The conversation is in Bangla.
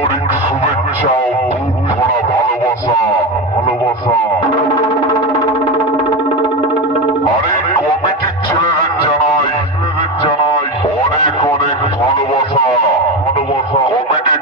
আন্তরিক শুভেচ্ছা ও বুক ভরা ভালোবাসা ভালোবাসা। আর এই কমিটির ছেলেদের জানাই অনেক অনেক ভালোবাসা ভালোবাসা। কমিটির